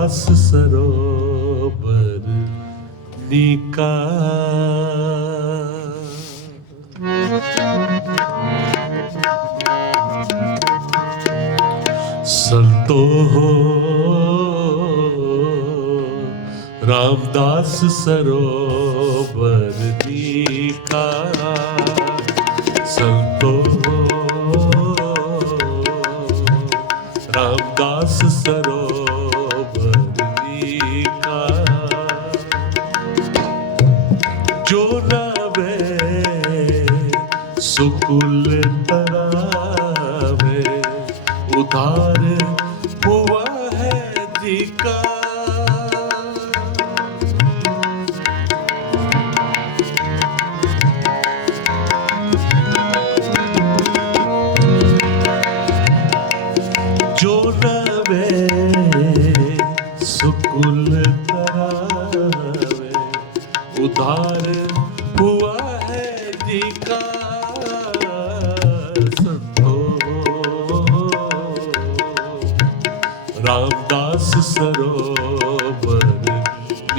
ਰਾਮਦਾਸ ਸਰੋਵਰ ਨੀਕਾ ਸੰਤੋ ਰਾਮਦਾਸ ਸਰੋਵਰ ਚੱਲੇ ਤਰਾਵੇ। ਉਧਾਰ ਹੁਆ ਹੈ ਜੀ ਕਾ। ਜੋ ਰਵੇ ਸੁਕੁਲ ਤਰਾਵੇ। ਉਧਾਰ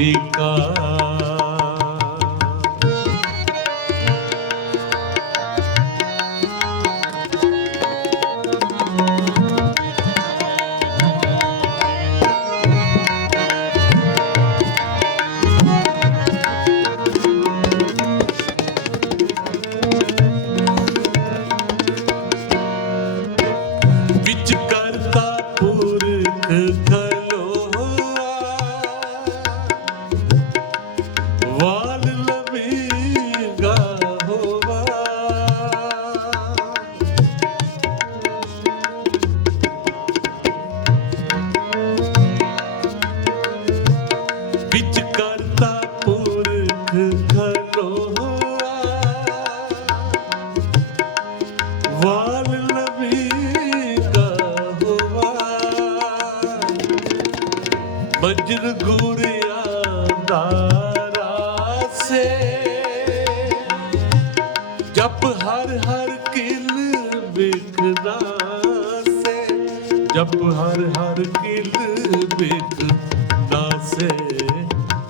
காணிக்கா ਮੰਜਰ ਗੁਰਿਆ ਦਾਰਾ ਸੇ। ਜਪ ਹਰ ਹਰ ਕਿਲ ਬਿਕਦਾ ਸੇ। ਜਪ ਹਰ ਹਰ ਕਿਲ ਬਿਕਦਾ ਸੇ।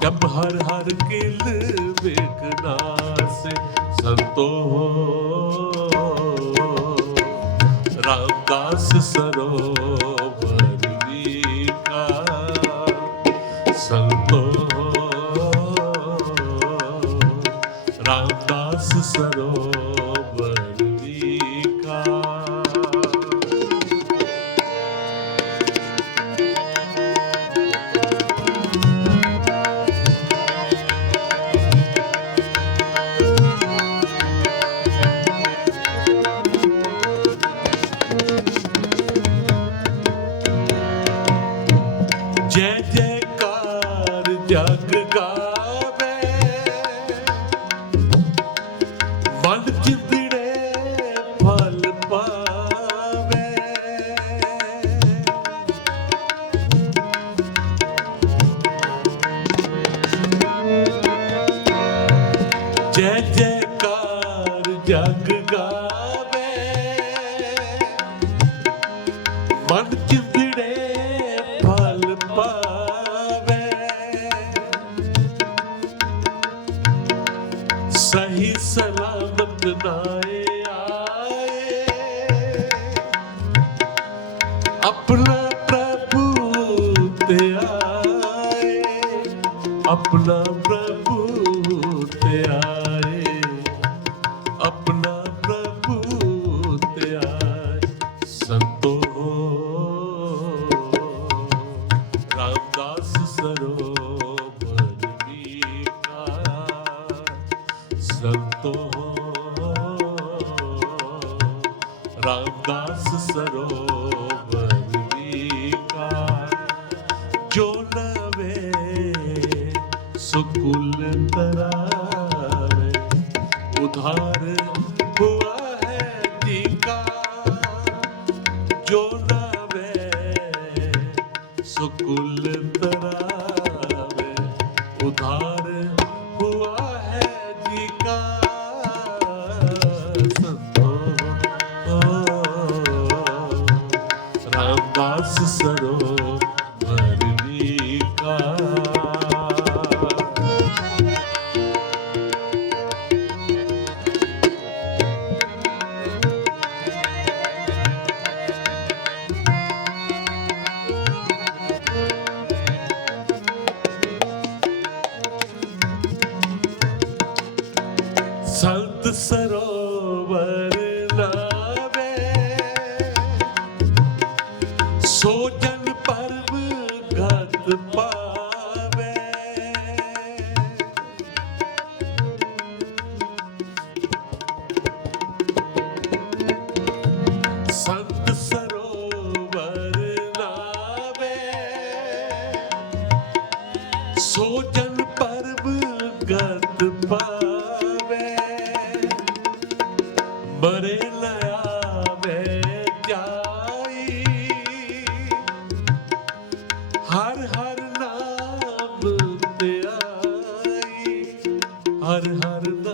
ਜਪ ਹਰ ਹਰ ਕਿਲ ਬਿਕਦਾ ਸੇ। ਸੰਤੋ ਰਾਮਦਾਸ ਸਰੋਵਰ। ਜੈ ਜੈਕਾਰ ਜਗ ਗਾਵੇ। ਮਨ ਚਿੰਦੜੇ ਫਲ ਪਾਵੇ। ਸਹੀ ਸਲਾਮਤ ਨਾਏ ਆਏ। ਆਪਣਾ ਪ੍ਰਭੂ ਤੇ ਆਏ। ਆਪਣਾ ਸੰਤੋ ਰਾਮਦਾਸ ਸਰੋਵਰ ਨੀਕਾ ਸੰਤੋ ਰਾਮਦਾਸ ਸਰੋਵਰ ਨੀਕਾ ਜੋ ਲਵੇ ਸੁकुल ਤਰਾਵੇ ਉਧਾਰ ਰਾਮਦਾਸ ਸਰੋਵਰ ਨੀ ਸੋਜਨ ਪਰਮ ਗਤ ਪਾਵੇ। ਸੰਤ ਸਰੋਵਰ ਲਾਵੇ ਸੋਜਨ ਪਰਮ ਗਤ ਹਰ ਹਰ ਦਾ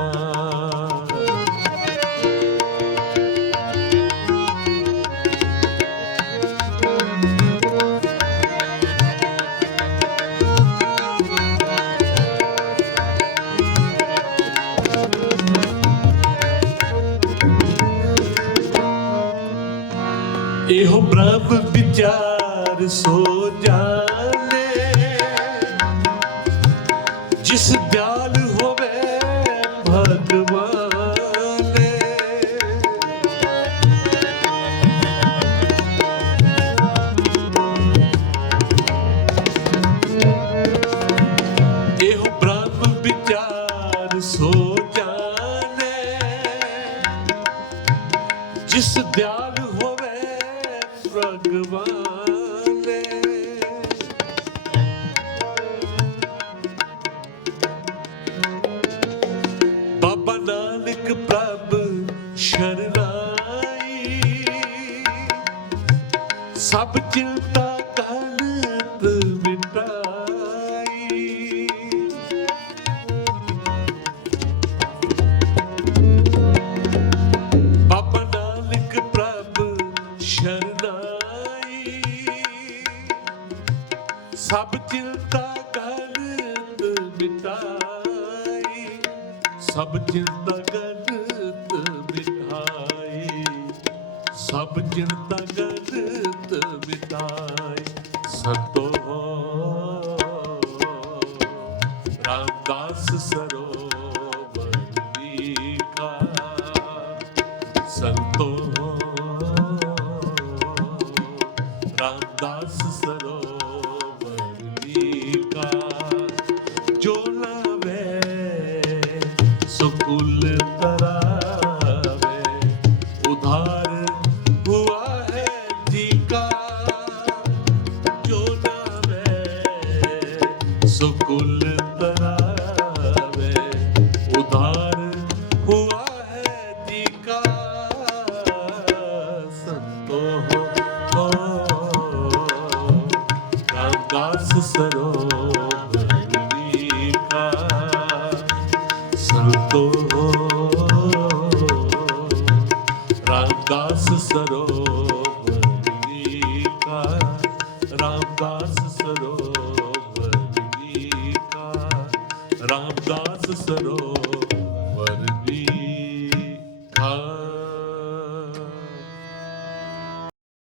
ਇਹੋ ਵਿਚਾਰ ਸੋ ਜਾਣੇ। ਜਿਸ ਪਿਆਰ ਚਿੰਤਾ ਕਰਤ ਬਿਤਾਈ ਸਤੋ ਰਾਮਦਾਸ ਸਰੋ ਵਿਕਾਸ ਸਰੋ